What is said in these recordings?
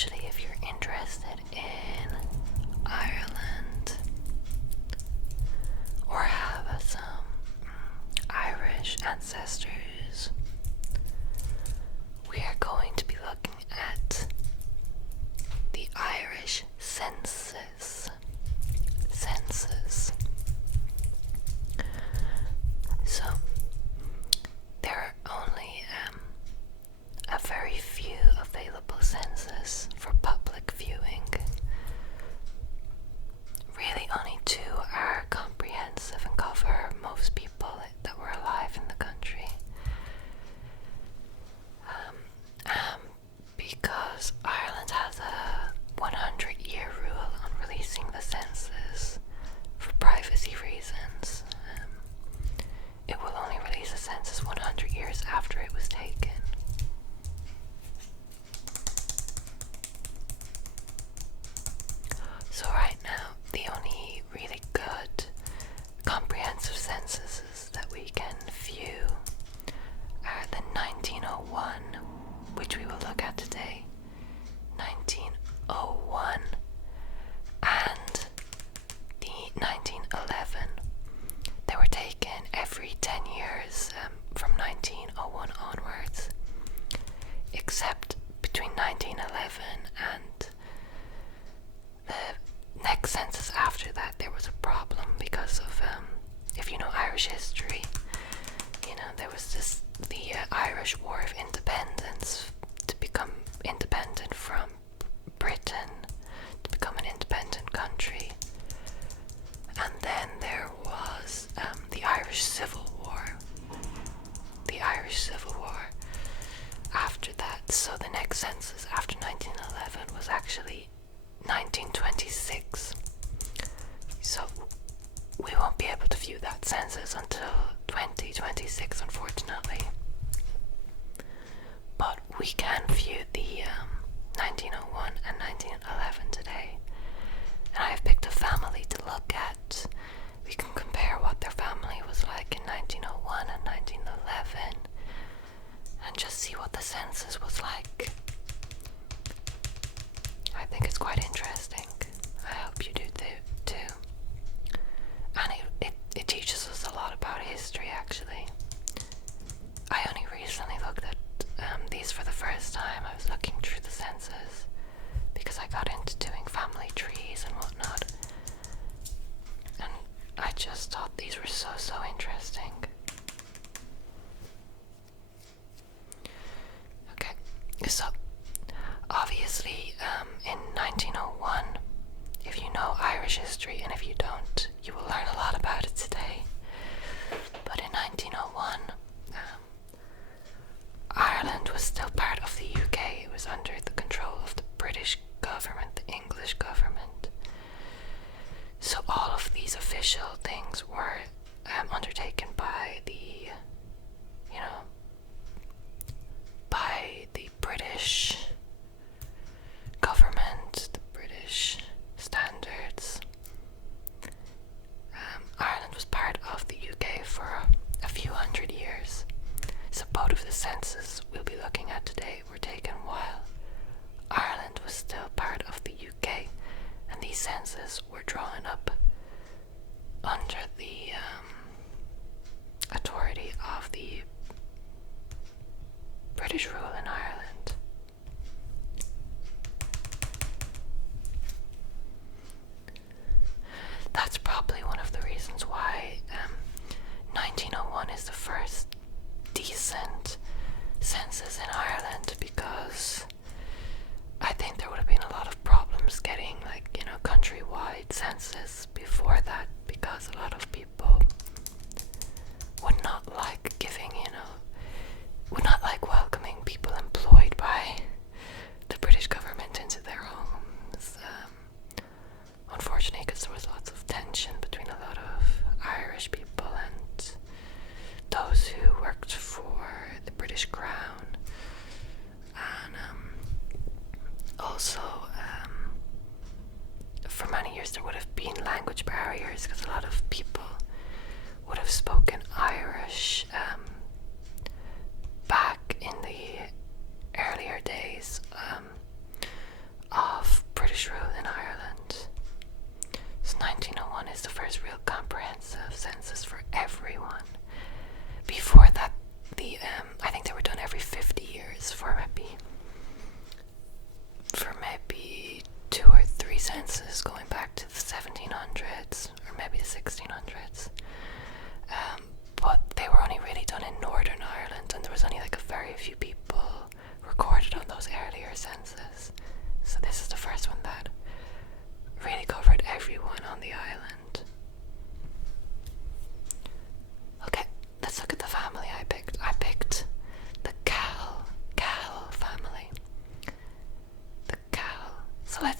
especially if you're interested in Ireland or have some Irish ancestors. We are going to be looking at the Irish census. So, there are only a very few available census for public viewing. Really, only two are comprehensive and cover most people that were alive in the country. Because Ireland has a 100-year rule on releasing the census for privacy reasons. It will only release a census 100 years after it was taken. So right now, the only really good comprehensive censuses that we can view are the 1901, which we will look at today, 1901, and the 1911. They were taken every 10 years from 1901 onwards, except between 1911 and the next census after that. There was a problem because of, if you know Irish history, there was the Irish War of Independence to become independent from Britain, to become an independent country. And then there was the Irish Civil War. After that, so the next census after 1911 was actually 1926. So we won't be able to view that census until 2026, unfortunately. But we can view the 1901 and 1911 today. And I have picked a family to look at. We can compare what their family was like in 1901 and 1911 and just see what the census was like. I think it's quite interesting. I hope you do too. And it teaches us a lot about history, actually. I only recently looked at these for the first time. I was looking through the census because I got into doing family trees and whatnot. And I just thought these were so interesting. Okay, so obviously in 1901, if you know Irish history, and if you don't, you will learn a lot about it today. But in 1901, Ireland was still part of the UK. It was under the control of the British government, the English government. So all of these official things were undertaken by the British government, the British standards. Ireland was part of the UK for a few hundred years. So both of the censuses we'll be looking at today were taken while Ireland was still part of the UK, and these censuses were drawn up under the authority of the British rule in Ireland. That's probably one of the reasons why 1901 is the first decent census in Ireland, because I think there would have been a lot of problems getting countrywide census before that, because a lot of people would not like welcoming people employed by the British government into their homes. Unfortunately, because there was lots of tension between a lot of Irish people and those who worked for the British Crown. And also, for many years there would have been language barriers, because a lot of people would have spoken Irish back in the earlier days,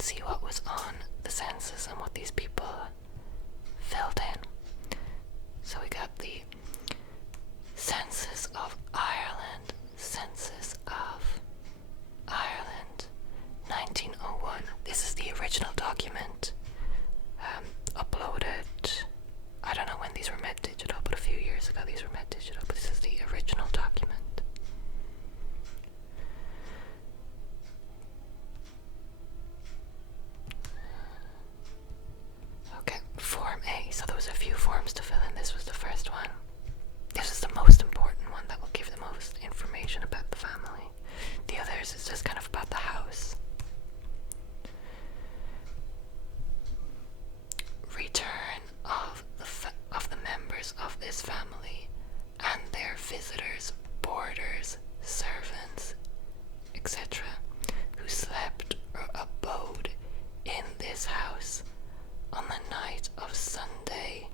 let's see what was on the census and what these people filled in. So we got the Census of Ireland, Census of Ireland, 1901. This is the original document, uploaded, I don't know when these were made digital, but a few years ago these were made digital, but this is the original document. Okay, Form A. So there was a few forms to fill in. This was the first one. This is the most important one that will give the most information about the family. The others is just kind of about the house. Return of the members of this family and their visitors, boarders, servants, etc., who slept or abode in this house on the night of Sunday,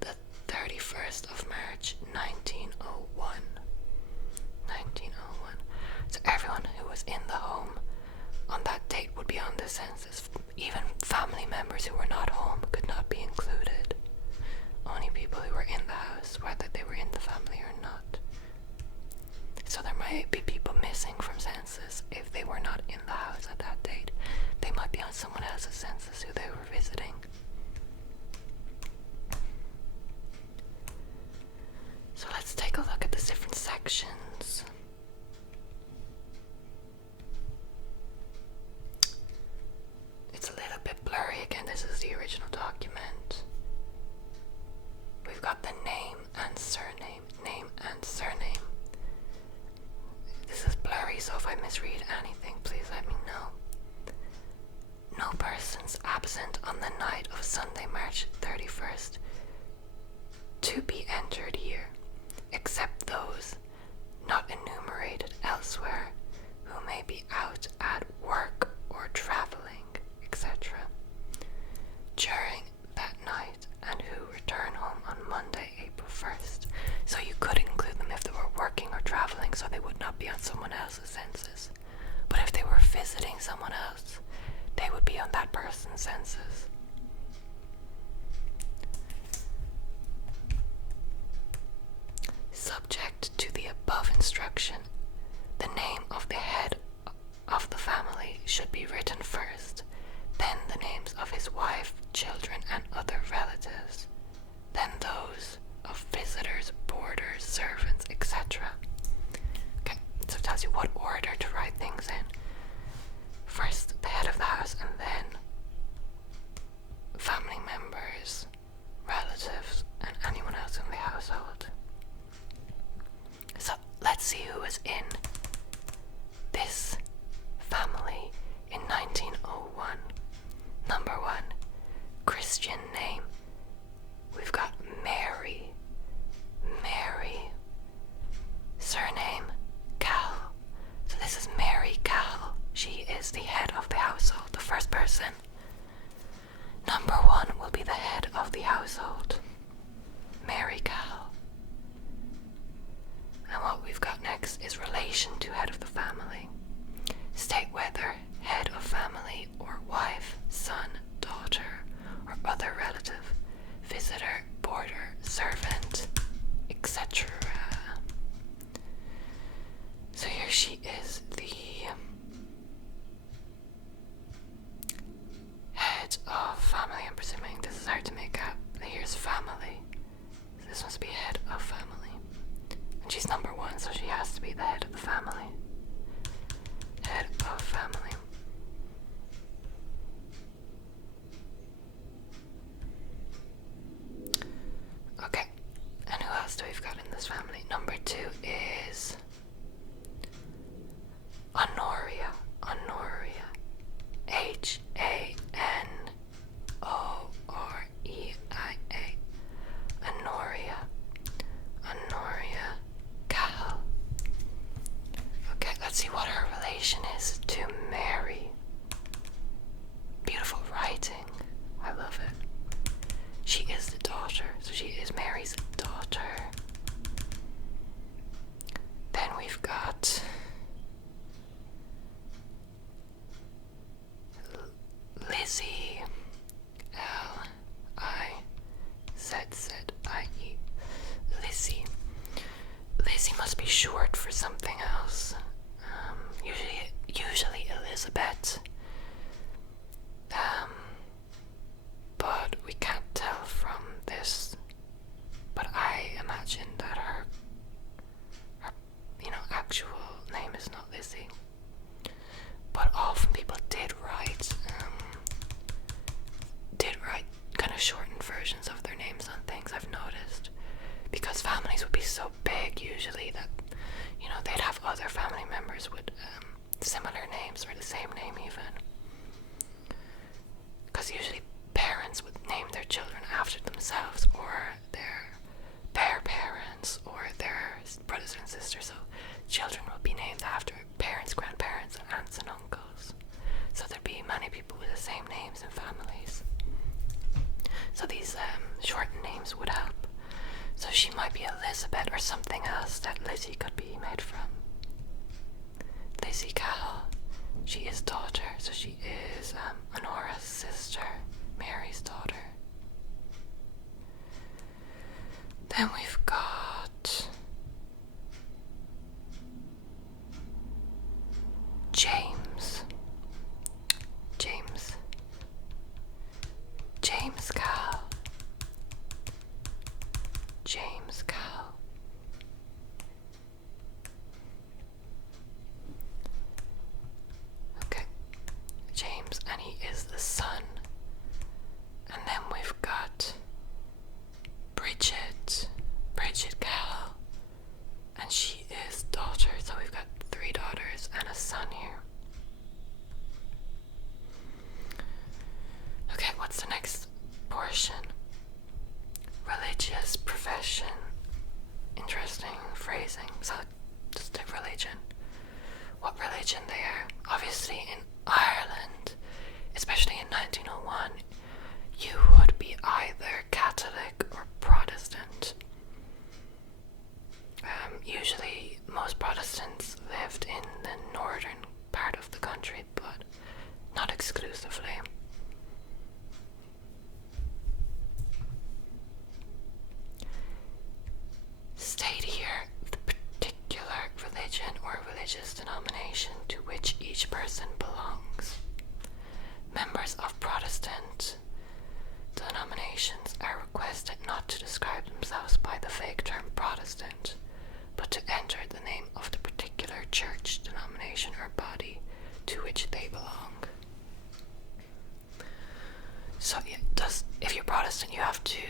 the 31st of March, 1901. 1901. So everyone who was in the home on that date would be on the census. Even family members who were not home could not be included. Only people who were in the house, whether they were in the family or not. So there might be people missing from census if they were not in the house at that date. They might be on someone else's census who they were visiting. So let's take a look at the different sections. It's a little bit blurry again. This is the original document. We've got the name and surname. Name and surname. This is blurry, so if I misread anything, please let me know. No persons absent on the night of Sunday, March 31st to be entered here, except those not enumerated elsewhere, who may be out at work or traveling, etc., during that night, and who return home on Monday, April 1st. So you could include them if they were working or traveling, so they would not be on someone else's census. But if they were visiting someone else, they would be on that person's census. Subject to the above instruction, the name of the head of the family should be written first, then the names of his wife, children, and other relatives, then those of visitors, boarders, servants, etc. Okay, so it tells you what order to write things in. First, the head of the house, and then family members, relatives, and anyone else in the household. So let's see who was in this family in 1901. Number 1, Christian name. We've got Mary. Mary. Surname, Cal. So this is Mary Cal. She is the head of the household, the first person. Number 1 will be the head of the household, Mary Cal. And what we've got next is relation to head of the family. State whether head of family or wife, son, daughter, or other relative, visitor, boarder, servant, etc. So here she is, the head of family. I'm presuming this is hard to make out. Here's family. So this must be head of family. And she's number 1, so she has to be the head of the family. Head of family. Okay, and who else do we've got in this family? Number 2 is Honoria. Honoria. H-A-N-O-R-E-I-A. Honoria. Honoria Cahill. names would help. So she might be Elizabeth or something else that Lizzie could be made from. Lizzie Cowell, she is daughter, so she is Honora's sister, Mary's daughter. Then we've got James Cowell. Okay, James, and he is the son. And then we've got Bridget Cowell, and she is daughter, so we've got 3 daughters and a son here. Okay, what's the next portion? Religious profession. Interesting phrasing. So, just the religion. What religion they are. Obviously in Ireland, especially in 1901, you would be either Catholic or Protestant. Usually most Protestants lived in the northern part of the country, but not exclusively. State here the particular religion or religious denomination to which each person belongs. Members of Protestant denominations are requested not to describe themselves by the vague term Protestant, but to enter the name of the particular church, denomination, or body to which they belong. So if you're Protestant, you have to,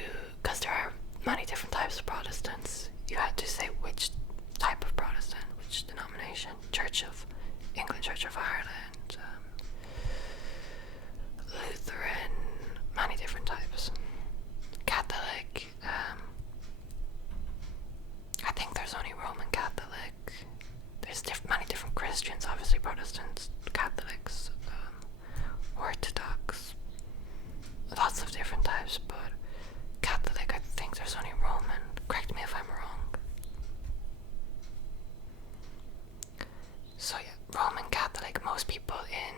because there are many different types of Protestants, you have to say which type of Protestant, which denomination. Church of England, Church of Ireland, Lutheran, many different types. Catholic, I think there's only Roman Catholic. There's many different Christians, obviously Protestants, Catholics, Orthodox, lots of different types, but Catholic, I think there's only Roman. Correct me if I'm wrong. So yeah, Roman Catholic. Most people in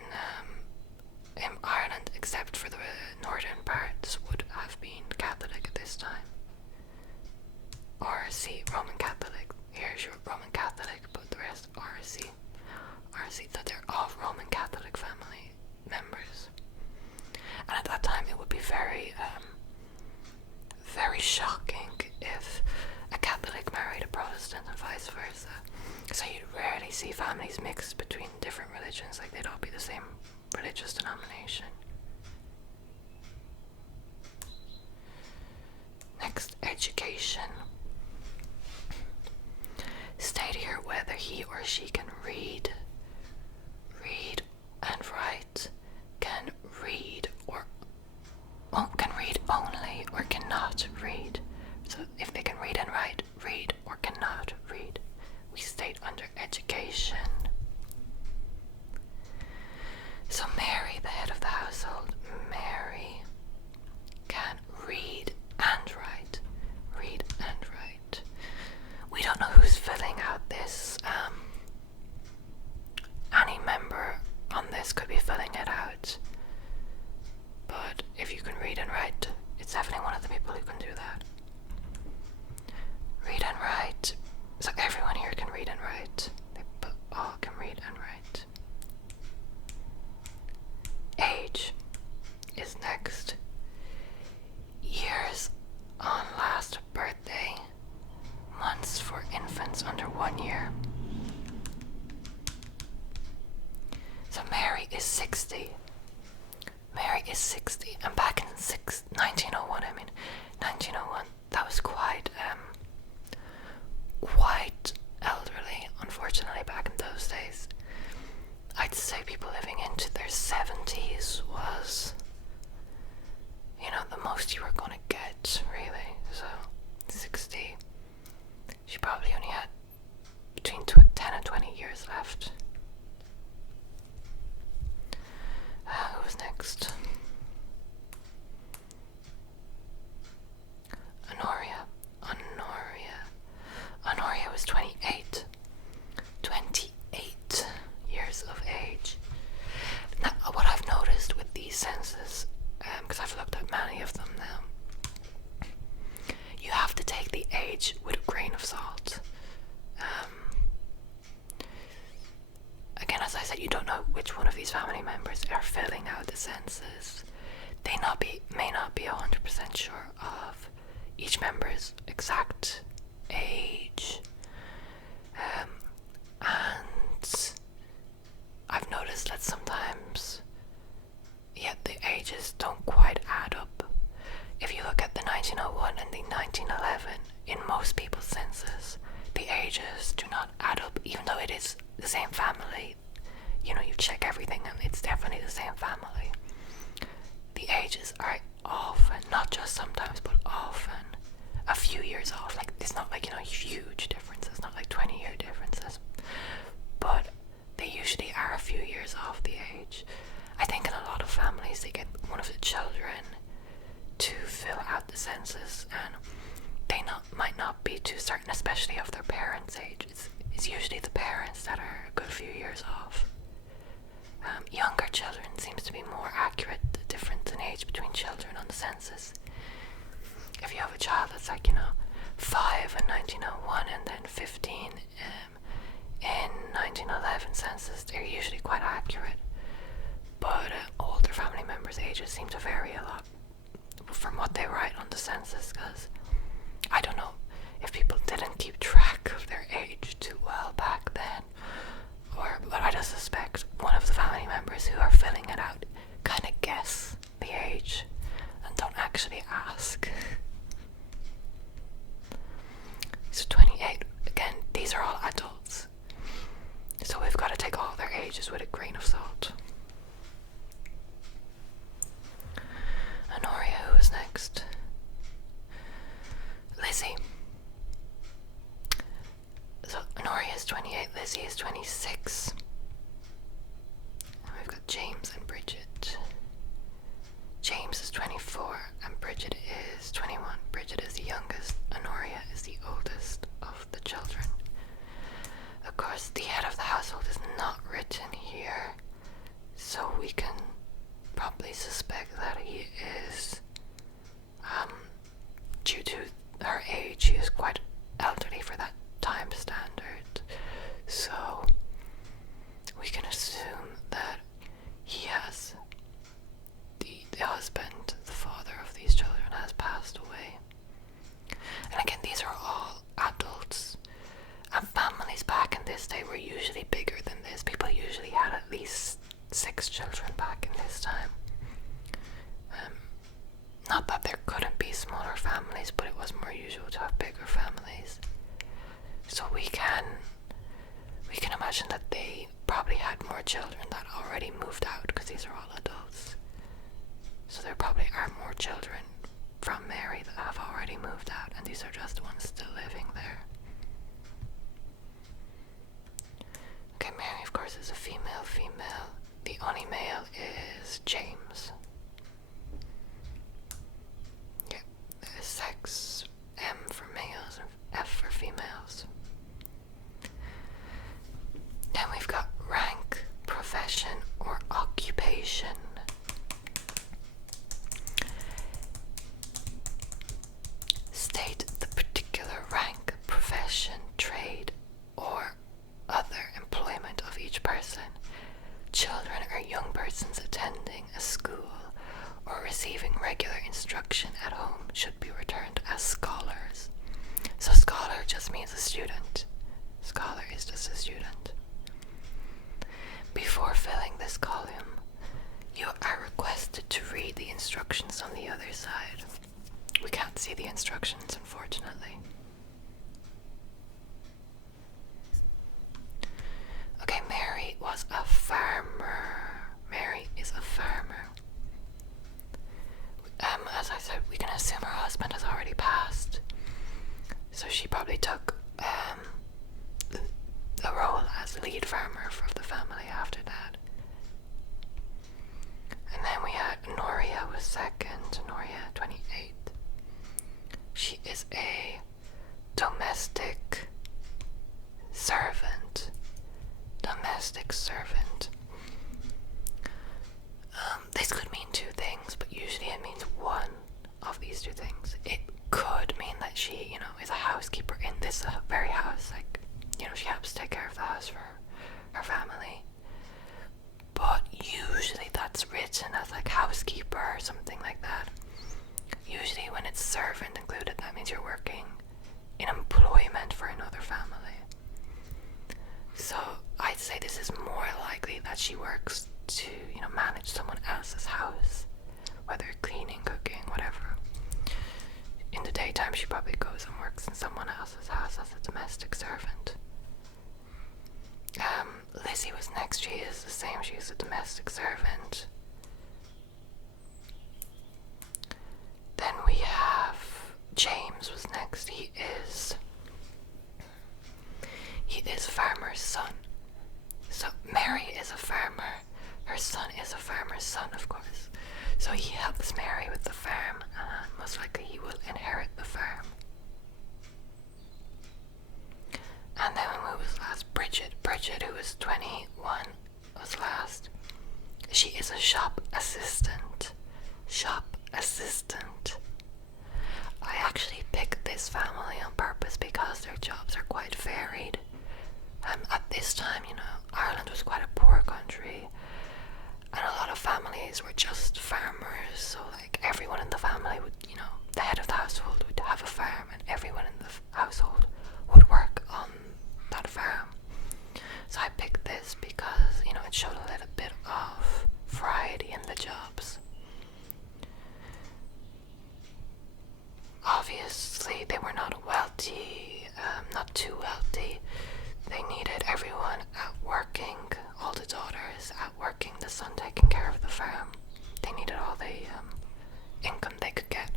Ireland, except for the northern parts, would have been Catholic at this time. RC, Roman Catholic. Here's your Roman Catholic, but the rest RC. So they're all Roman Catholic family members. And at that time, it would be very shocking if a Catholic married a Protestant and vice versa. So you'd rarely see families mixed between different religions, like they'd all be the same religious denomination. Next, education. State here whether he or she can read and write, can read only, or cannot read. So if they can read and write, read or cannot read, we state under education. So Mary, the head of the household, Mary can read and write. Read and write. We don't know who's filling out this. Any member on this could be filling it out. But if you can read and write, it's definitely one of the people who can do that. Read and write. So everyone here can read and write. They all can read and write. Age is next. Years on last birthday. Months for infants under 1 year. So Mary is 60. Mary is 60. And back in 1901, that was quite elderly, unfortunately, back in those days. I'd say people living into their 70s was, the most you were gonna get, really. So, 60. She probably only had between 10 and 20 years left. Who was next? these family members are filling out the census, they may not be 100% sure of each member's exact age. And I've noticed that sometimes, the ages don't quite add up. If you look at the 1901 and the 1911, in most people's census, the ages do not add up, even though it is the same family. You check everything and it's definitely the same family. The ages are often, not just sometimes, but often, a few years off. Like, it's not like, huge differences, not like 20-year differences, but they usually are a few years off the age. I think in a lot of families, they get one of the children to fill out the census, and they might not be too certain, especially of their parents' age. It's usually the parents that are a good few years off. Younger children seems to be more accurate, the difference in age between children on the census. If you have a child that's 5 in 1901 and then 15 in 1911 census, they're usually quite accurate. But older family members' ages seem to vary a lot from what they write on the census, because I don't know if people didn't keep track of their age too well back then, but I just suspect one of the family members who are filling it out kind of guess the age and don't actually ask. So 28, again, these are all adults, so we've got to take all their ages with a grain of salt. Honoria, who is next? Lizzie. So Honoria is 28, Lizzie is 26. And we've got James and Bridget. James is 24 and Bridget is 21. Bridget is the youngest, Honoria is the oldest of the children. Of course, the head of the household is not written here, so we can probably suspect that he is, due to her age, she is quite elderly for that time standard. So we can assume that he has, the husband, the father of these children, has passed away. And again, these are all adults. And families back in this day were usually bigger than this. People usually had at least 6 children back in this time. Not that there couldn't be smaller families, but it was more usual to have bigger families. So we can imagine that they probably had more children that already moved out, because these are all adults. So there probably are more children from Mary that have already moved out, and these are just the ones still living there. Okay, Mary, of course, is a female. The only male is James. Yeah, sex, M for males and F for females. Then we've got rank, profession, or occupation. State the particular rank, profession, trade, or other employment of each person. Children or young persons attending a school or receiving regular instruction at home should be returned as scholars. So scholar just means a student. Scholar is just a student. Before filling this column, you are requested to read the instructions on the other side. We can't see the instructions, unfortunately. Okay, Mary was a farmer. Mary is a farmer. As I said, we can assume her husband has already passed. So she probably took the role as lead farmer of the family after that. And then we had Honoria was second. Honoria, 28. She is a domestic servant. This could mean 2 things, but usually it means one of these 2 things. It could mean that she, is a housekeeper in this very house. Like, she helps take care of the house for her family. servant included, that means you're working in employment for another family. So I'd say this is more likely that she works to, manage someone else's house, whether cleaning, cooking, whatever. In the daytime, she probably goes and works in someone else's house as a domestic servant. Lizzie was next. She is the same. She is a domestic servant. Then we have James was next. He is farmer's son. So Mary is a farmer. Her son is a farmer's son, of course. So he helps Mary with the farm, and most likely he will inherit the farm. And then who was last? Bridget, who was 21, was last. She is a shop assistant. I actually picked this family on purpose because their jobs are quite varied. At this time, Ireland was quite a poor country, and a lot of families were just farmers. So like everyone in the family would, the head of the household would have a farm, and everyone in the household would work on that farm. So I picked this because, it showed a little bit of variety in the jobs. Obviously, they were not wealthy, not too wealthy. They needed everyone at working, all the daughters at working, the son taking care of the farm. They needed all the income they could get.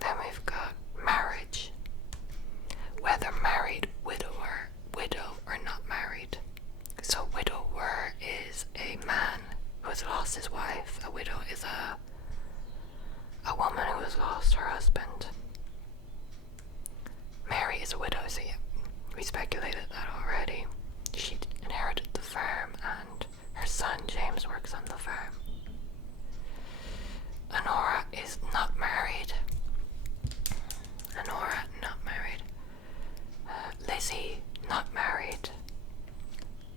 Then we've got marriage. Whether married, widow or not married. So widower is a man who has lost his wife. A widow is a woman who has lost her husband. Mary is a widow, so yeah, we speculated that already. She inherited the farm, and her son James works on the farm. Honora is not married. Lizzie, not married.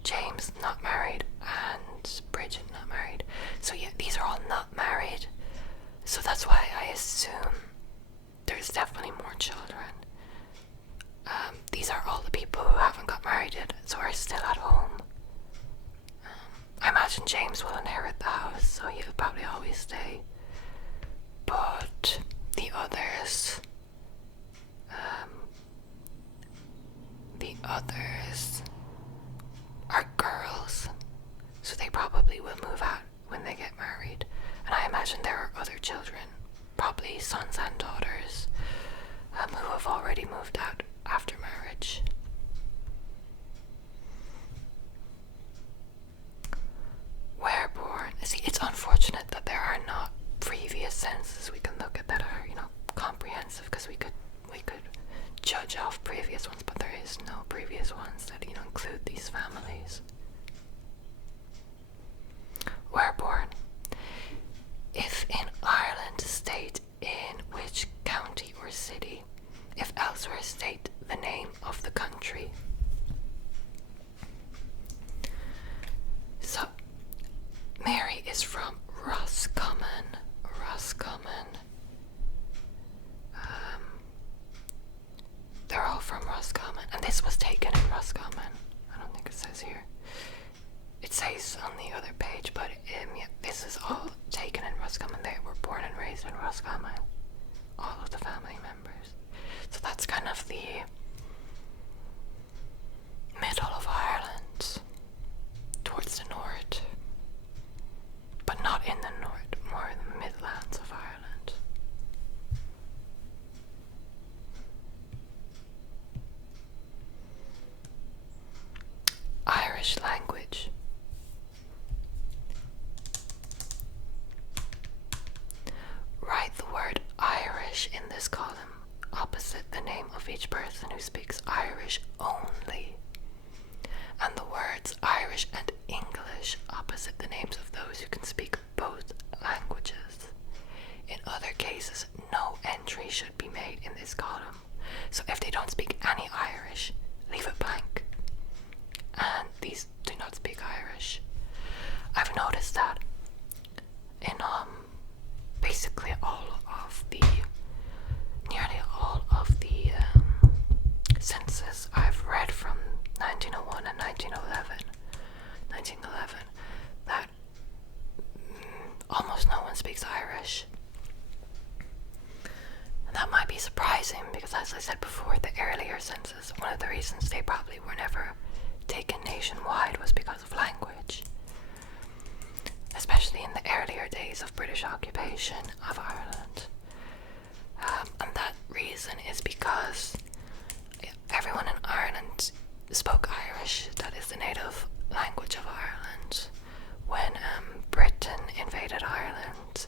James, not married. And Bridget, not married. So yeah, these are all not married. So that's why I assume there's definitely more children. These are all the people who haven't got married yet, so are still at home. I imagine James will inherit the house, so he'll probably always stay. But the others are girls, so they probably will move out when they get married. And I imagine there are other children, probably sons and daughters, who have already moved out after marriage. Where born? See, it's unfortunate that there are not previous censuses we can look at that are, comprehensive, because we could judge off previous ones, but there is no previous ones that, include these families. Where born? If in Ireland, state in which county or city. If elsewhere, state the name of the country. So, Mary is from Roscommon. They're all from Roscommon, and this was taken in Roscommon. I don't think it says here. It says on the other page, but yeah, this is all taken in Roscommon. They were born and raised in Roscommon, all of the family members. So that's kind of the middle of Ireland, towards the north, but not in the north, more in the Midlands of Ireland. Irish language. Write the word Irish in this column, opposite the name of each person who speaks Irish only, and the words Irish and English opposite the names of those who can speak both languages. In other cases, no entry should be made in this column. So if they don't speak any Irish, leave it blank. And these the reasons they probably were never taken nationwide was because of language, especially in the earlier days of British occupation of Ireland. And that reason is because everyone in Ireland spoke Irish. That is the native language of Ireland. When Britain invaded Ireland,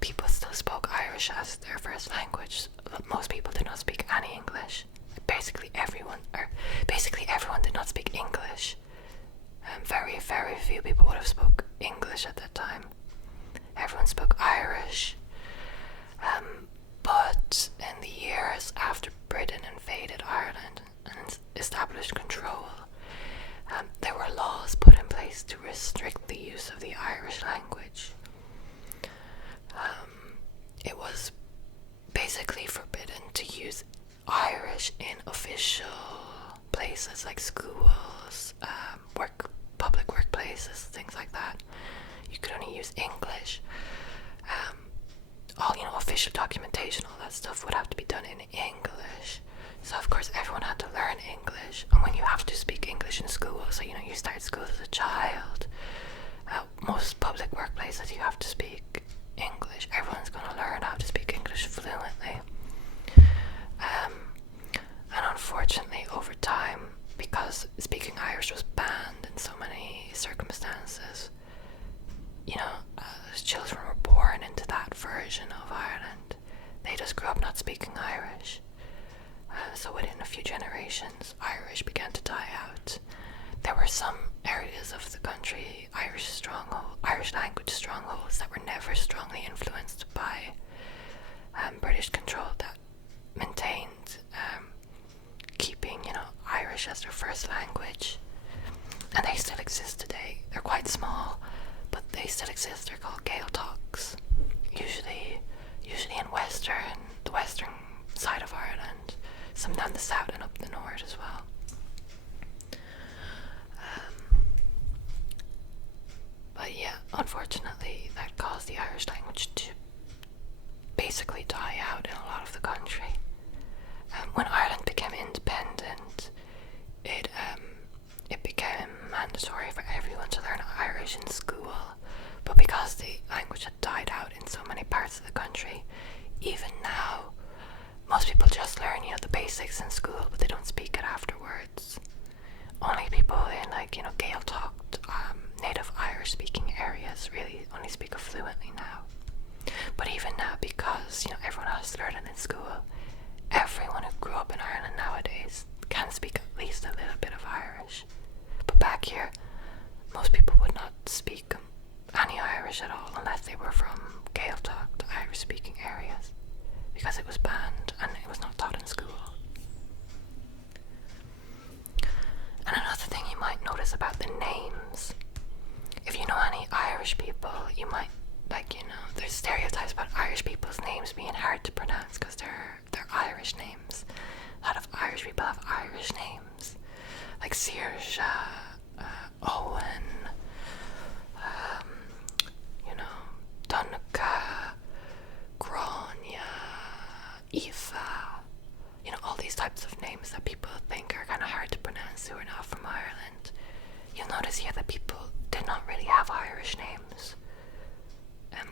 people still spoke Irish as their first language. Most people did not speak any English. Basically everyone did not speak English. Very, very few people would have spoke English at that time. Everyone spoke Irish. But in the years after Britain invaded Ireland and established control, there were laws put in place to restrict the use of the Irish language. It was basically forbidden to use Irish in official places like schools, public workplaces, things like that. You could only use English. All official documentation, all that stuff would have to be done in English. So of course everyone had to learn English. And when you have to speak English in school, so you start school as a child, most public workplaces you have to speak English. Everyone's going to learn how to speak English fluently. And unfortunately, over time, because speaking Irish was banned in so many circumstances, children were born into that version of Ireland. They just grew up not speaking Irish. So within a few generations, Irish began to die out. There were some areas of the country, Irish language strongholds that were never strongly influenced by British control, that maintained keeping, Irish as their first language. And they still exist today. They're quite small, but they still exist. They're called Gaeltachts. Usually in the western side of Ireland, some down the south and up the north as well. But yeah, unfortunately, that caused the Irish language to basically die out in a lot of the country. When Ireland became independent, it became mandatory for everyone to learn Irish in school. But because the language had died out in so many parts of the country, even now, most people just learn, the basics in school, but they don't speak it afterwards. Only people in Gaeltacht, native Irish speaking areas really only speak it fluently now. But even now, because everyone has to learn it in school, everyone who grew up in Ireland nowadays can speak at least a little bit of Irish. But back here, most people would not speak any Irish at all unless they were from Gaeltacht, Irish speaking areas, because it was banned and it was not taught in school. And another thing you might notice about the names, if you know any Irish people, you might there's stereotypes about Irish people's names being hard to pronounce because they're Irish names. A lot of Irish people have Irish names, like Saoirse, Owen, Donica, Grania, Aoife, all these types of names that people think are kind of hard to pronounce who are not from Ireland. You'll notice here that people did not really have Irish names.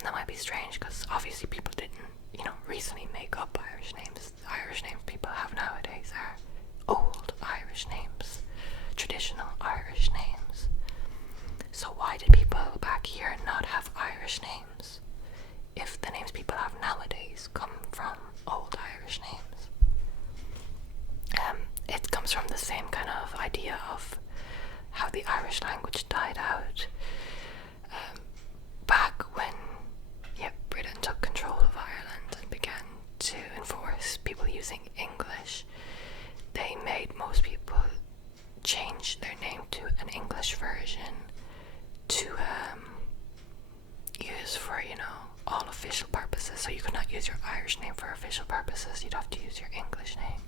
That might be strange because obviously people didn't, recently make up Irish names. The Irish names people have nowadays are old Irish names, traditional Irish names. So why did people back here not have Irish names if the names people have nowadays come from old Irish names? It comes from the same kind of idea of how the Irish language died out. Back when Britain took control of Ireland and began to enforce people using English, they made most people change their name to an English version to use for, all official purposes. So you could not use your Irish name for official purposes, you'd have to use your English name.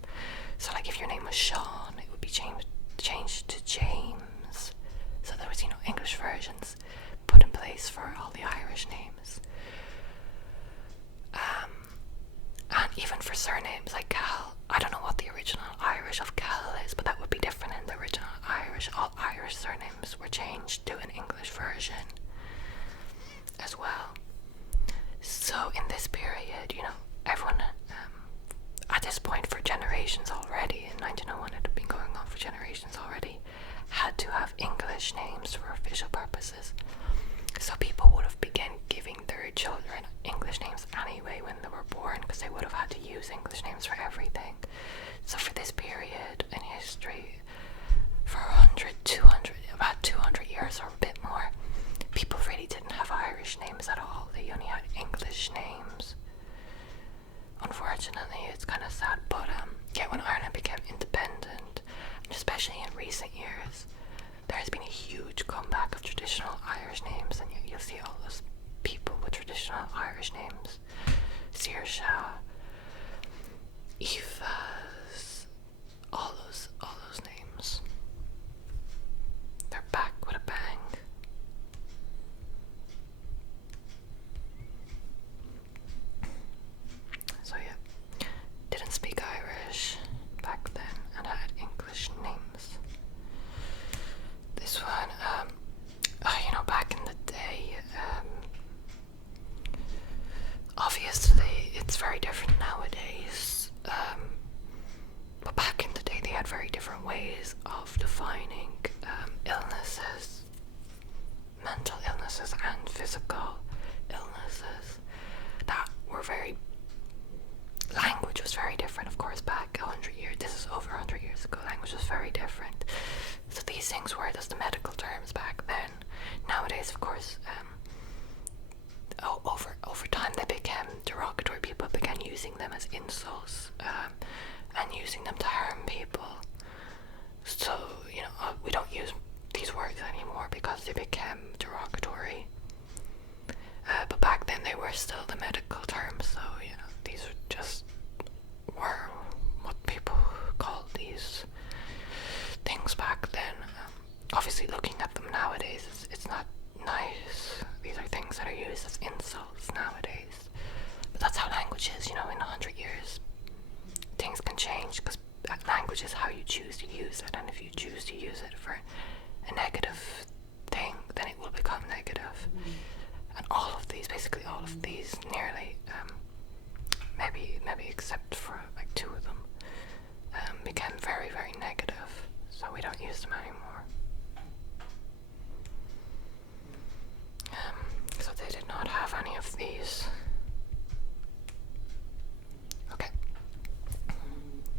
So if your name was Sean, it would be changed to James. So there was, English versions put in place for all the Irish names. And even for surnames like Cal, I don't know what the original Irish of Cal is, but that were changed to an English version as well. So in this period, everyone, at this point for generations already, in 1901 it had been going on for generations already, had to have English names for official purposes. So people would have begun giving their children English names anyway when they were born, because they would have had to use English names for everything. So for this period in history, for about 200 years or a bit more, people really didn't have Irish names at all. They only had English names. Unfortunately, it's kind of sad, but when Ireland became independent, and especially in recent years, there has been a huge comeback of traditional Irish names, and you'll see all those people with traditional Irish names. Saoirse, Aoife's, all those names. They're back with a bang. So yeah, didn't speak Irish back then and had English names. This one, back in the day, obviously it's very different nowadays, but back in the day they had very different ways of defining illnesses, mental illnesses and physical illnesses that were language was very different, of course. Back 100 years, this is over 100 years ago, language was very different. So these things were just the medical terms back then. Nowadays, of course, over time they became derogatory. People began using them as insults, and using them to harm people. So, we don't use these words anymore because they became derogatory. But back then they were still the medical terms, so, these were what people called these things back then. Obviously, looking at them nowadays, it's not nice. These are things that are used as insults nowadays. But that's how language is, in 100 years. Things can change, because language is how you choose to use it, and if you choose to use it for a negative thing, then it will become negative. And basically all of these, nearly, maybe except for like 2 of them, became very, very negative. So we don't use them anymore. So they did not have any of these. Okay.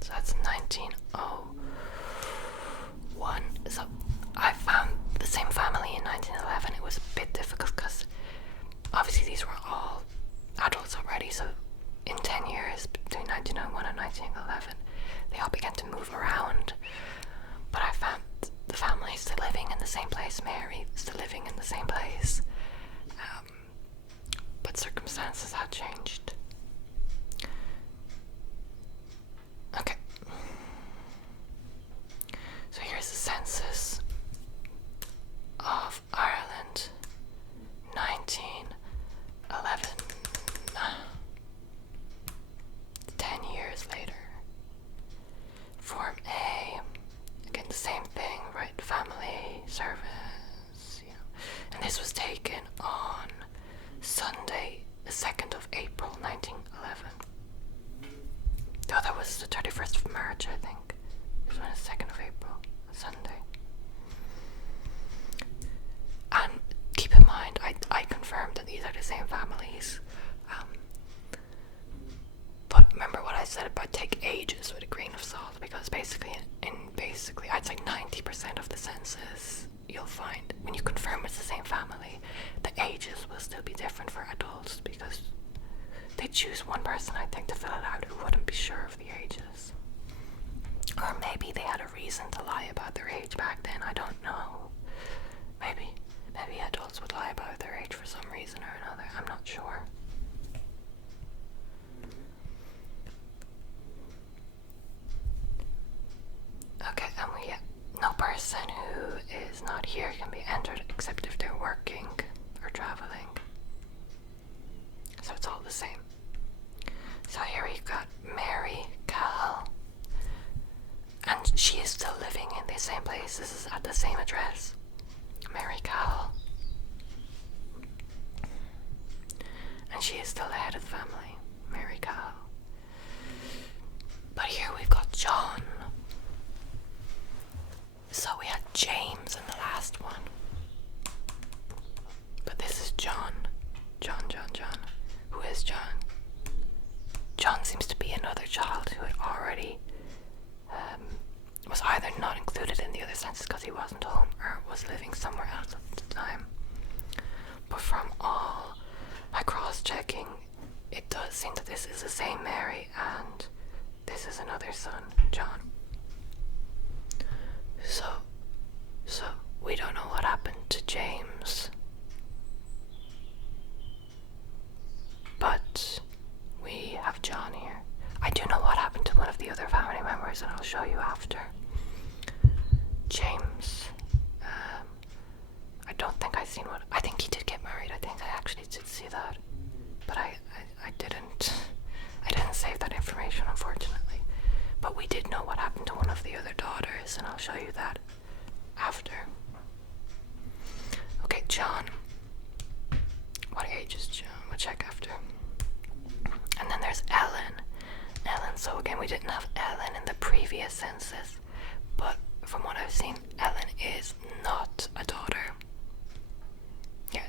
So that's 1901. So I found the same family in 1911. It was a bit difficult because obviously these were all adults already. So in 10 years, between 1901 and 1911, they all began to move around. But I found the family still living in the same place, Mary still living in the same place. But circumstances had changed. Okay. So here's the census of Ireland, 1911. 10 years later. Form A. Again, the same thing, right? Family, service, And this was taken on Sunday, the 2nd of April, 1911. Oh, that was the 31st of March, I think. This was the 2nd of April, Sunday. And keep in mind, I confirmed that these are the same families. But remember what I said about take ages with a grain of salt, because basically I'd say 90% of the census you'll find, when you confirm it's the same family, the ages will still be different for adults, because they choose one person, I think, to fill it out who wouldn't be sure of the ages. Or maybe they had a reason to lie about their age back then, I don't know. Maybe adults would lie about their age for some reason or another, I'm not sure. Okay, and no person who is not here can be entered except if they're working or traveling. So it's all the same. So here you've got Mary Cahill, and she is still living in the same place. This is at the same address. Mary Cowell. And she is still the head of the family, Mary Cowell. But here we've got John. So we had James in the last one. But this is John. John. Who is John? John seems to be another child who had already was either not included in the other census because he wasn't home or was living somewhere else at the time. But from all my cross-checking, it does seem that this is the same Mary and this is another son, John. So we don't know what happened to James. But we have John here. I do know what happened to one of the other family members, and I'll show you after. James. I don't think I've seen what. I think he did get married. I think I actually did see that, but I didn't. I didn't save that information, unfortunately. But we did know what happened to one of the other daughters, and I'll show you that after. Okay, John. What age is John? We'll check after. And then there's Ellen. So again, we didn't have Ellen in the previous census, but from what I've seen, Ellen is not a daughter. Yeah,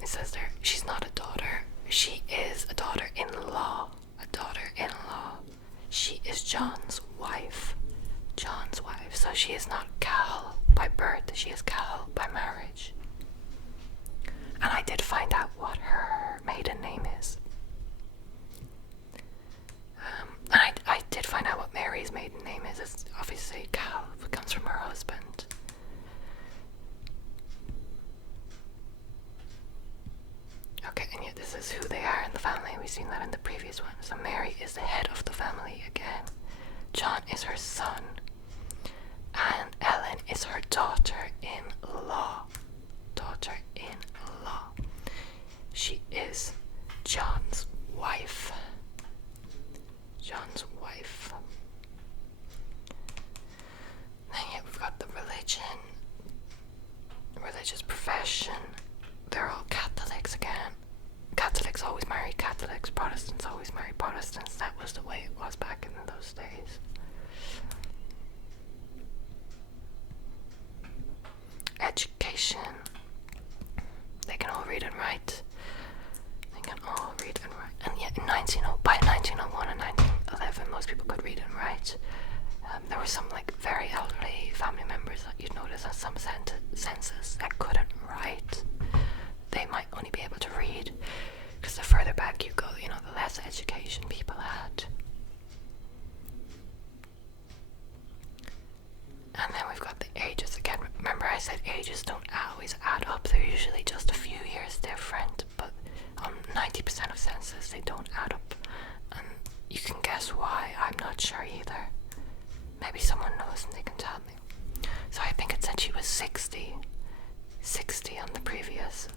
it says there, she's not a daughter. She is a daughter-in-law. She is John's wife. So she is not Cal by birth, she is Cal by marriage. And I did find out what her maiden name is. And I did find out what Mary's maiden name is. It's obviously Cal. It comes from her husband. Okay, and yet this is who they are in the family. We've seen that in the previous one. So Mary is the head of the family again. John is her son. And Ellen is her daughter-in-law. She is John's wife. Then yeah, we've got the religious profession. They're all Catholics again. Catholics always marry Catholics. Protestants always marry Protestants. That was the way it was back in those days. Education. They can all read and write. And yet by 1901 and 1911, most people could read and write. There were some very elderly family members that you'd notice on some census that couldn't write. They might only be able to read, because the further back you go, the less education people had. And then we've got the ages again. Remember I said ages don't always add up. They're usually just a few years different, but on 90% of census they don't add up. And you can guess why. I'm not sure either. Maybe someone knows and they can tell me. So I think it said she was 60 on the previous,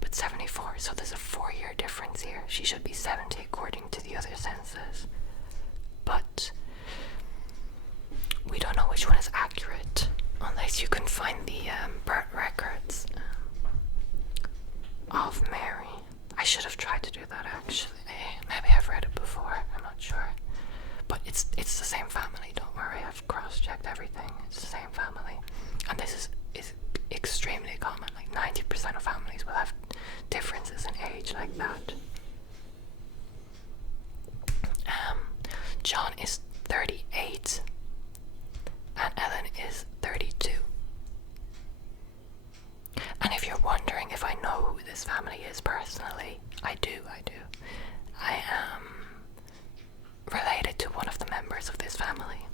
but 74. So there's a 4-year difference here. She should be 70 according to the other census. But we don't know which one is accurate unless you can find the birth records of Mary. I should have tried to do that actually. Maybe I've read it before, I'm not sure. But it's the same family, don't worry, I've cross-checked everything. It's the same family. And this is extremely common. 90% of families will have differences in age like that. John is 38 and Ellen is 32. And if you're wondering if I know who this family is personally, I do. I am related to one of the members of this family.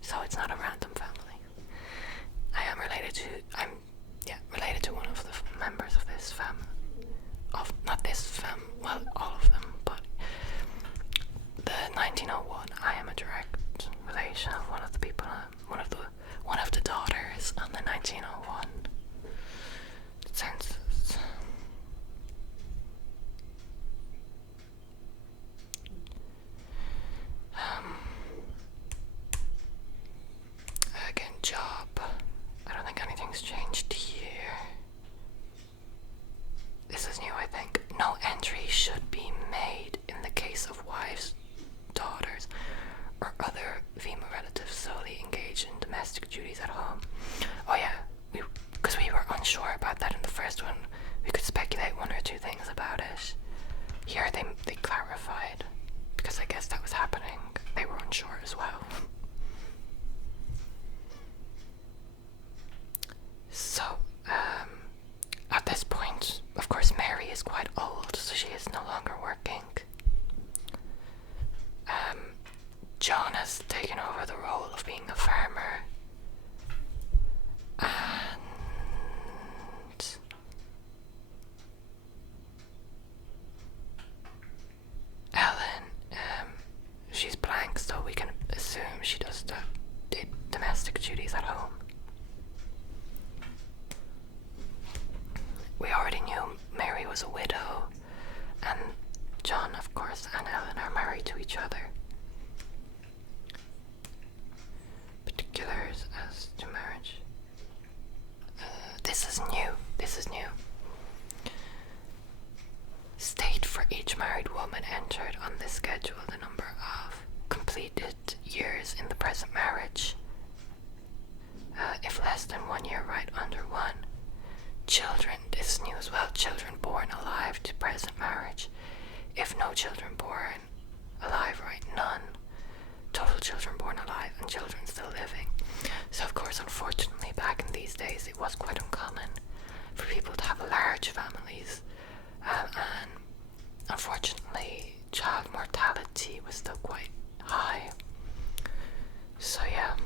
So it's not a random family. I'm related to one of the members of this family. Well, all of them, but the 1901, I am a direct relation of one of the people, one of the daughters on the 1901 census. Again, job. domestic duties at home. Oh yeah, because we were unsure about that in the first one. We could speculate one or two things about it. Here they clarified, because I guess that was happening. They were unsure as well. So, at this point, of course, Mary is quite old, so she is no longer working. John has taken over the role of being a farmer. And Ellen, she's blank, so we can assume she does the domestic duties at home. We already knew Mary was a widow, and John, of course, and Ellen are married to each other. Particulars as to marriage. This is new. State for each married woman entered on this schedule the number of completed years in the present marriage. If less than 1 year, write under 1. Children, this is new as well. Children born alive to present marriage. If no children born alive, write none. Total children born alive and children still living. So of course, unfortunately, back in these days, it was quite uncommon for people to have large families, and unfortunately, child mortality was still quite high. So yeah,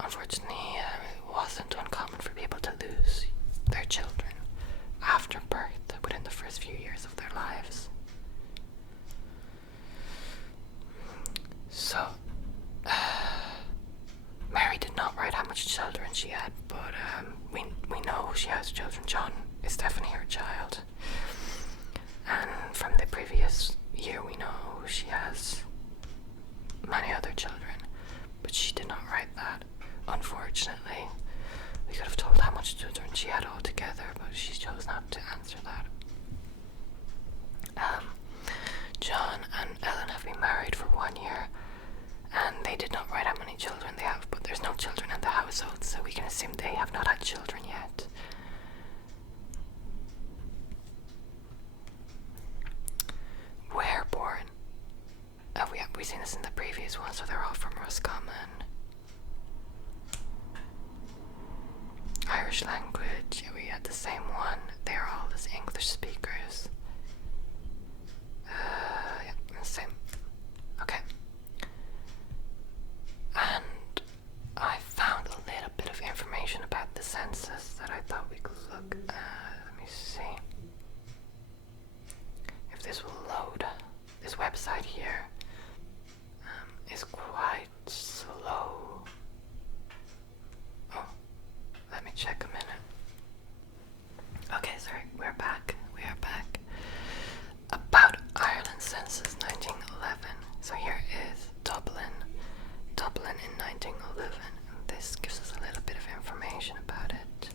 unfortunately, it wasn't uncommon for people to lose their children after birth within the first few years of their lives. So Mary did not write how much children she had, but we know she has children. John is definitely her child, and from the previous year we know she has many other children, but she did not write that, unfortunately. We could have told how much children she had altogether, but she chose not to answer that. John and Ellen have been married for 1 year, and they did not write how many children they have, but there's no children in the household, so we can assume they have not had children yet. Where born? We've seen this in the previous one, so they're all from Roscommon. Irish language, yeah, we had the same one. They're all as English speakers. Yeah, same. Okay. And I found a little bit of information about the census that I thought we could look at. Let me see if this will load. This website here is quite slow. Oh, let me check a minute. Okay, sorry, we're back. We are back. About Ireland census 1911. So here is Dublin in 1911, and this gives us a little bit of information about it.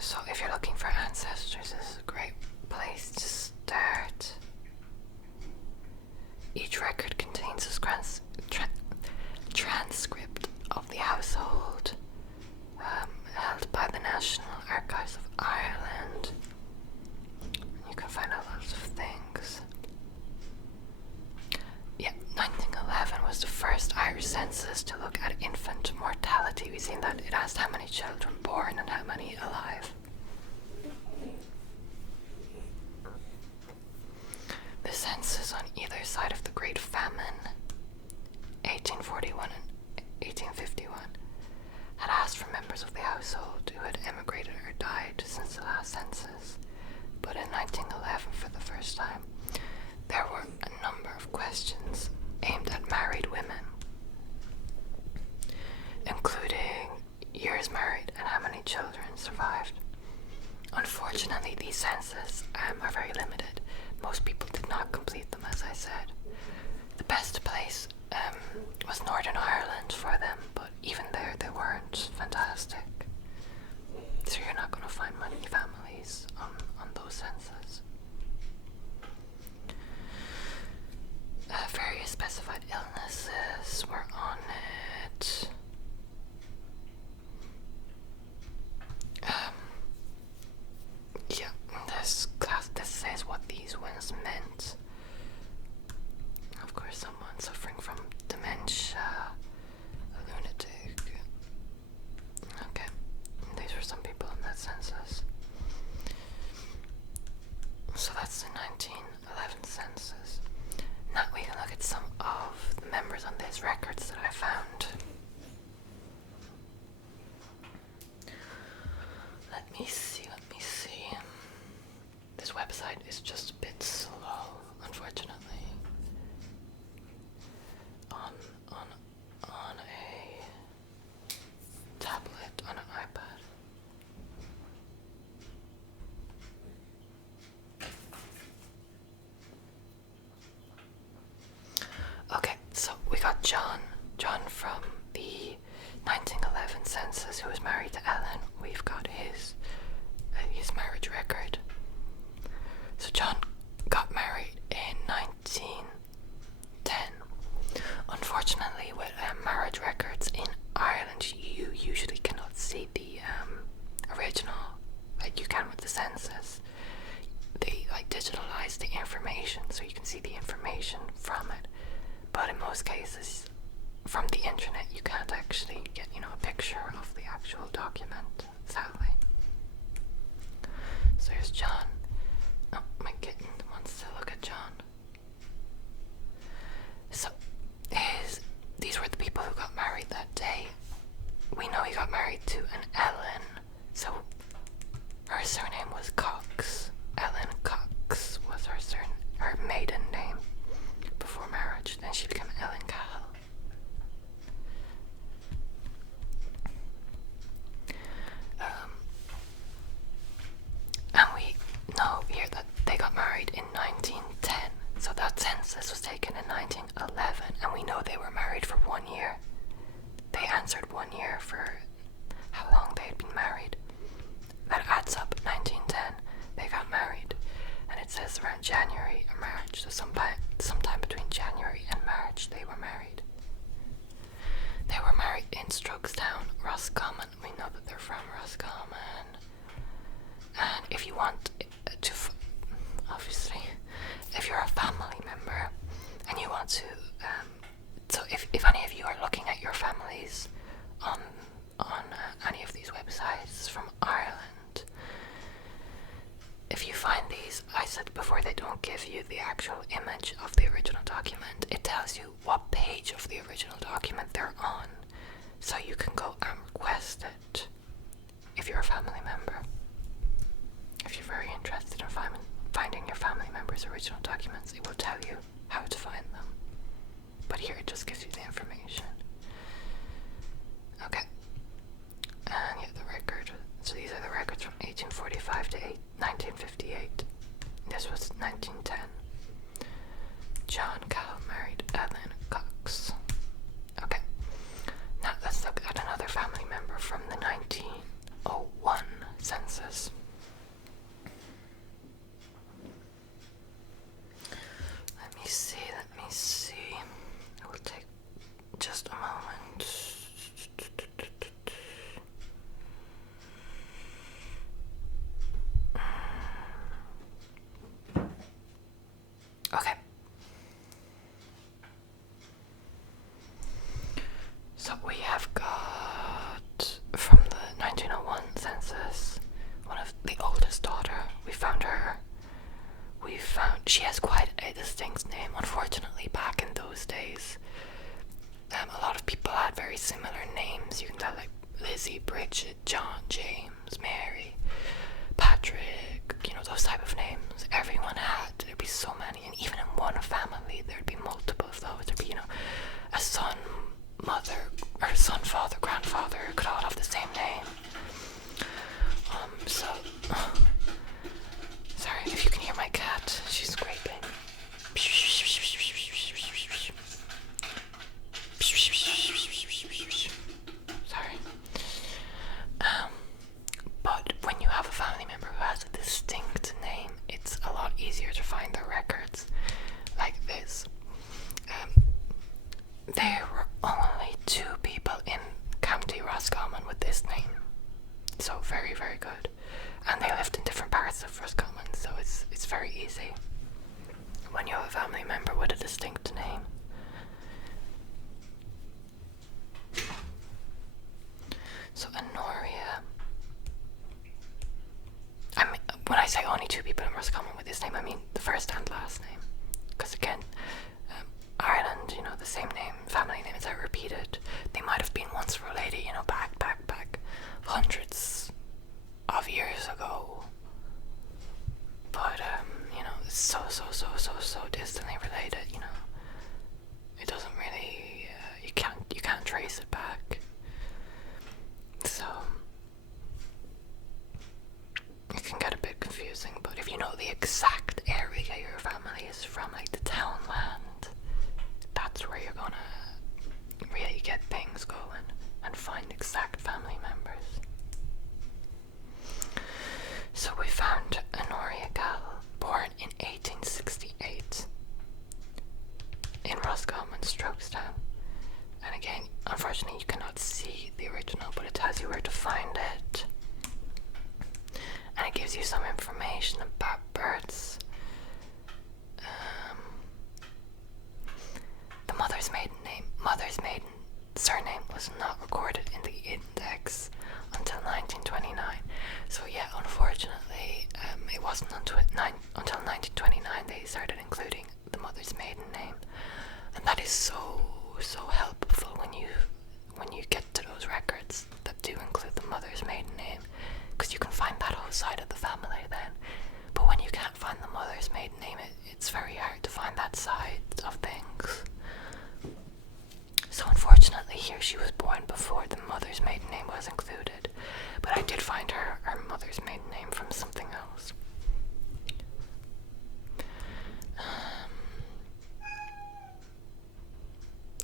So if you're looking for ancestors, this is a great place to start. Each record contains a transcript of the household, held by the National Archives of Ireland. You can find a lot of things. Yeah, 1911 was the first Irish census to look at infant mortality. We've seen that it asked how many children born and how many alive. The census on either side of the Great Famine, 1841 and 1851, had asked for members of the household who had emigrated or died since the last census. But in 1911, for the first time, there were a number of questions aimed at married women, including years married and how many children survived. Unfortunately, these censuses are very limited. Most people did not complete them, as I said. The best place was Northern Ireland for them, but even there they weren't fantastic. So you're not going to find many families on those censuses. sentence meant. Of course, someone suffering from dementia, a lunatic. Okay, these were some people in that census. So that's the 1911 census. Now we can look at some of the members on these records that I found. Let me see. This website is just a bit slow, unfortunately. On a tablet, on an iPad. Okay, so we got John from the 1911 census, who was married to Ellen. We've got his marriage record. So John got married in 1910. Unfortunately, with marriage records in Ireland, you usually cannot see the original, like you can with the census. They digitalize the information, so you can see the information from it. But in most cases, from the internet, you can't actually get, a picture of the actual document, sadly. So here's John. Oh, my kitten wants to look at John. So, these were the people who got married that day. We know he got married to an Ellen, so her surname was Cox. Ellen Cox was her maiden name before marriage. Then she became Ellen Cahill. And we know here that they got married in 1910. So that census was taken in 1911, and we know they were married for 1 year. They answered 1 year for how long they had been married. That adds up. 1910, they got married, and it says around January or March. So sometime between January and March, they were married. They were married in Strokestown, Roscommon. We know that they're from Roscommon. And if you want to, obviously, if you're a family member and you want to, so if any of you are looking at your families on any of these websites from Ireland, if you find these, I said before, they don't give you the actual image of the original document. It tells you what page of the original document they're on, so you can go and request it if you're a family member. If you're very interested in finding your family member's original documents, it will tell you how to find them. But here it just gives you the information. Okay. And yeah, the record. So these are the records from 1845 to 1958. This was 1910. John Cahill married Ellen Cox. Okay. Now let's look at another family member from the 1901 census. Let me see. It will take just a moment. Okay. So we have got from the 1901 census, one of the oldest daughter. We found her. She has quite a distinct name. Unfortunately, back in those days, a lot of people had very similar names. You can tell, like Lizzie, Bridget, John, James, Mary, Patrick, those type of names. Everyone had. There'd be so many, and even in one family, there'd be multiple of those. There'd be, a son, mother, or son, father, grandfather could all have the same name. Sorry if you can hear my cat. She's scraping. Sorry. But when you have a family member who has a distinct name, it's a lot easier to find their record. when you have a family member with a distinct name. So Honoria. I mean, when I say only 2 people in Roscommon with this name, I mean the first and last name. Because again, Ireland, the same name, family names are repeated. They might have been once related, back hundreds of years ago. But, it's so distantly related, It doesn't really, you can't trace it back. So, it can get a bit confusing, but if you know the exact area your family is from, like the townland, that's where you're gonna really get things going and find exact family members. So we found Honoria Gall, born in 1868 in Roscommon, Strokestown. And again, unfortunately you cannot see the original, but it tells you where to find it. And it gives you some information about births. The mother's maiden surname was not recorded in the index until 1929. So yeah, unfortunately, it wasn't until 1929 they started including the mother's maiden name, and that is so helpful when you get to those records that do include the mother's maiden name, because you can find that whole side of the family then. But when you can't find the mother's maiden name, it's very hard to find that side of things. So unfortunately here she was born before the mother's maiden name was included, but I did find her mother's maiden name from something else.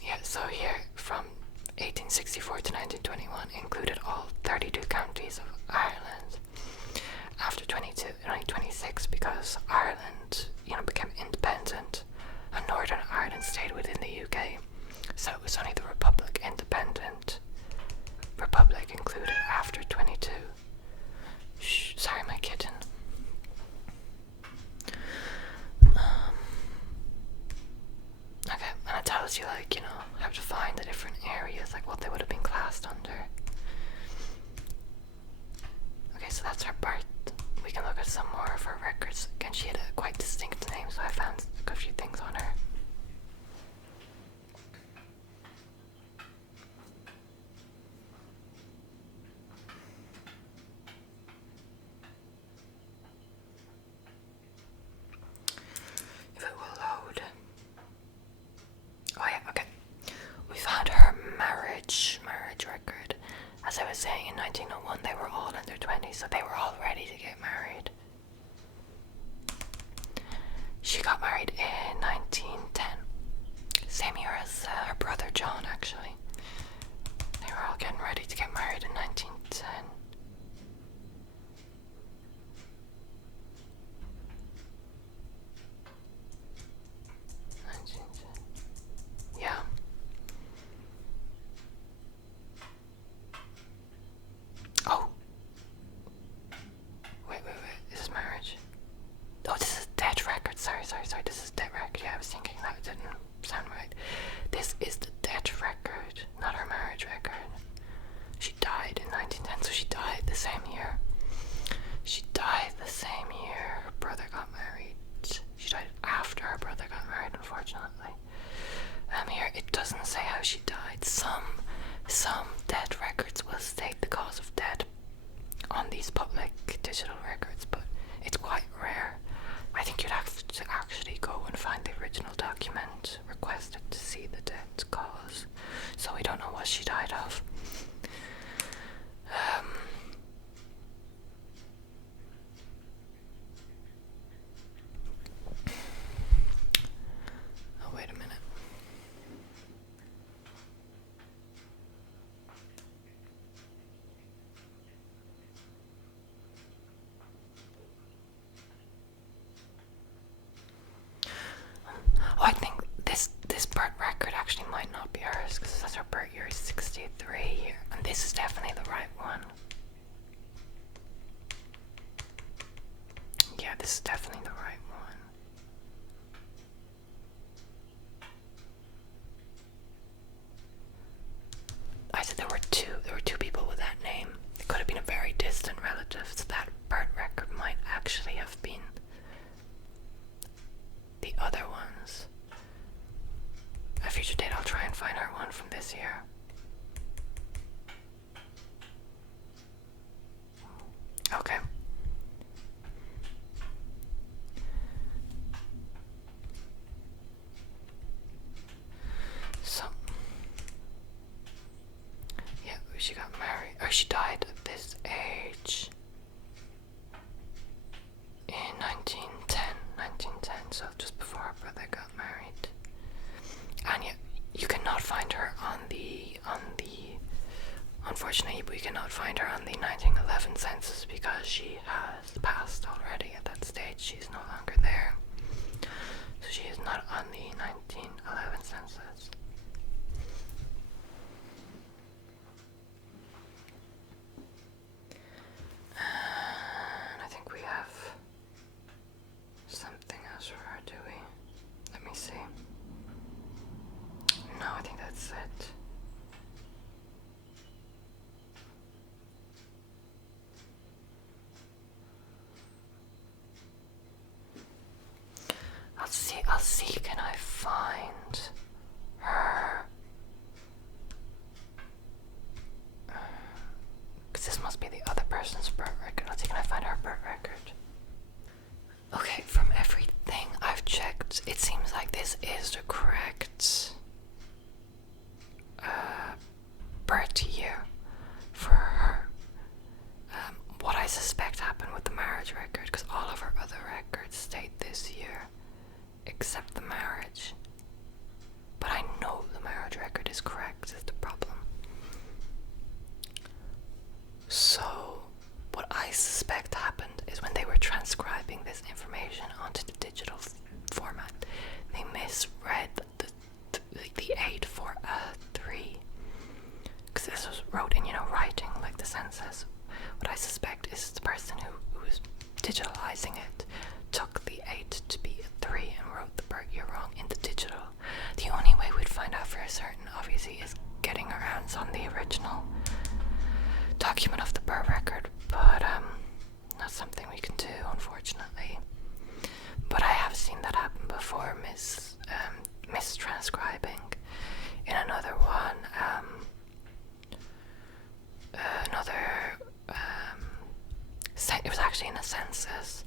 Yeah, so here from 1864 to 1921 included all 32 counties of Ireland. After 2026, because Ireland, became independent and Northern Ireland stayed within the UK. So it was only the independent Republic included after 22. Shh, sorry, my kitten. Okay, and it tells you, how to find the different areas, what they would have been classed under. Okay, so that's her birth. We can look at some more of her records. Again, she had a quite distinct name, so I found a few things on her. If it will load. Oh yeah, okay. We found her marriage record. As I was saying, in 1901 they were all in their 20s, so they were all ready to get married. She got married in 1910. Same year as her brother John, actually. They were all getting ready to get married in 1910. Yeah. Oh. Wait. Is this marriage? Oh, this is death record. Sorry. This is death record. Yeah, I was thinking that didn't sound right. This is the death record, not her marriage record. She died in 1910, so she died the same year. Her brother got married. She died after her brother got married, unfortunately. Here it doesn't say how she died. Some death records will state the cause of death on these public digital records, but it's quite rare. I think you'd have to actually go and find the original document requested to see the death cause. So we don't know what she died of. Oh, wait a minute. Oh, I think this birth record actually might not be hers, because it says her birth year is 63 here, and this is definitely the right one. Yeah, this is definitely the right one. she died at this age in 1910, so just before her brother got married. And yet, you cannot find her unfortunately, we cannot find her on the 1911 census because she has passed already at that stage. She's no longer there. So she is not on the 1911 census. And I think we have something else for her, do we? Let me see. No, I think that's it. I'll see, can I find her? Because this must be the other person's birth record. Let's see, can I find her birth record? Okay, from everything I've checked, it seems like this is the correct birth year for her. What I suspect happened with the marriage record, because all of her other records state this year, except the marriage. But I know the marriage record is correct, is the problem. So, what I suspect happened is when they were transcribing this information onto the digital format, they misread the 8 for a 3. Because this was wrote in, writing, like the census. What I suspect is the person who was digitalizing it took the 8 to be a 3 and wrote the birth year wrong in the digital. The only way we'd find out for certain, obviously, is getting our hands on the original document of the birth record, but not something we can do, unfortunately. But I have seen that happen before, mistranscribing. In another one, it was actually in a census.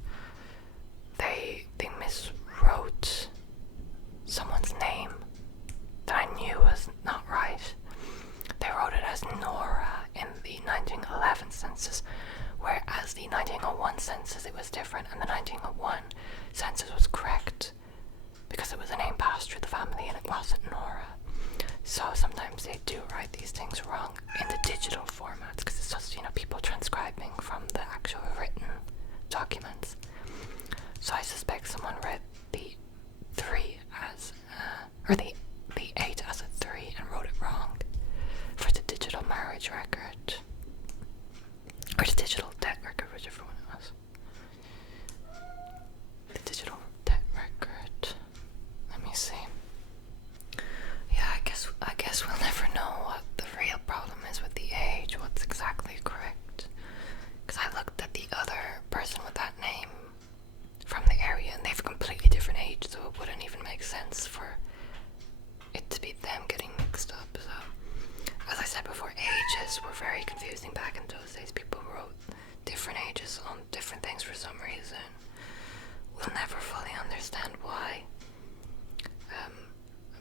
They miswrote someone's name that I knew was not right. They wrote it as Nora in the 1911 census, whereas the 1901 census it was different, and the 1901 census was correct because it was a name passed through the family and it wasn't Nora. So sometimes they do write these things wrong in the digital formats because it's just, people transcribing from the actual written documents. So I suspect someone read the 3 as, or the 8 as a 3 and wrote it wrong for the digital marriage record. Or the digital debt record, whichever one it was. The digital debt record. Let me see. Yeah, I guess we'll never know what the real problem is with the age, what's exactly correct. Because I looked at the other person with that name from the area, and they have a completely different age, so it wouldn't even make sense for it to be them getting mixed up. So, as I said before, ages were very confusing back in those days. People wrote different ages on different things for some reason. We'll never fully understand why.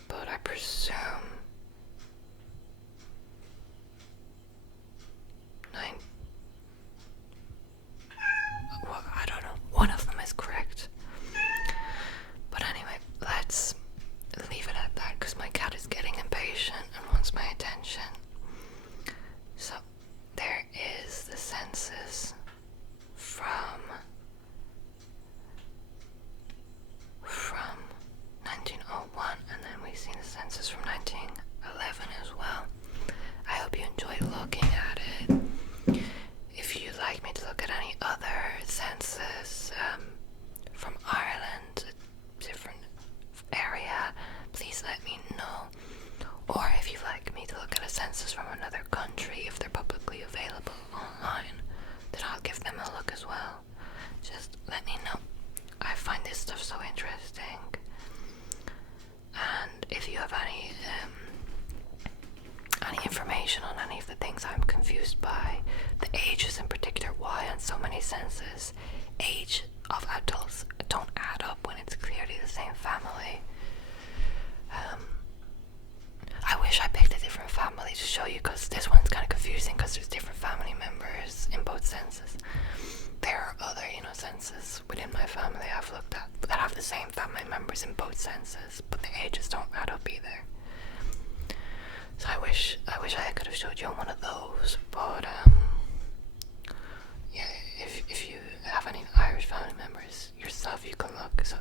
But I presume I don't know. One of them is correct. But anyway, let's leave it at that because my cat is getting impatient and wants my attention. So, there is the census from 1901, and then we've seen the census from 1911 as well. I hope you enjoyed looking at it. If you'd like me to look at any other census from Ireland, a different area, please let me know. Or if you'd like me to look at a census from another country, if they're publicly available online, then I'll give them a look as well. Just let me know. I find this stuff so interesting. And if you have any information on any of the things I'm confused by, the ages in particular, why on so many census age of adults don't add up when it's clearly the same family. I wish I picked a different family to show you, because this one's kind of confusing because there's different family census within my family I've looked at that have the same family members in both census, but the ages don't add up either. So I wish I could have showed you one of those, but yeah, if you have any Irish family members yourself, you can look. So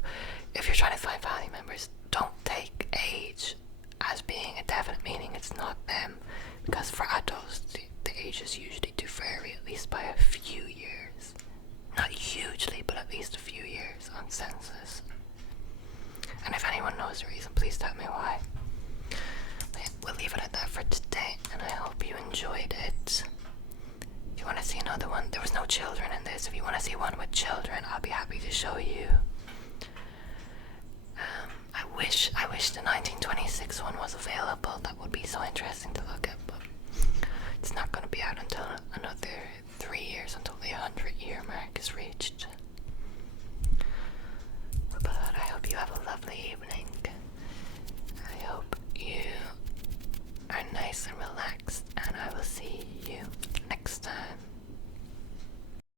if you're trying to find family members, don't take age as being a definite meaning it's not them, because for adults the ages usually do vary at least by a few years. Not hugely, but at least a few years on census. And if anyone knows the reason, please tell me why. But we'll leave it at that for today, and I hope you enjoyed it. If you want to see another one, there was no children in this. If you want to see one with children, I'll be happy to show you. I wish the 1926 one was available. That would be so interesting to look at, but it's not going to be out until another 3 years, until the 100-year mark is reached.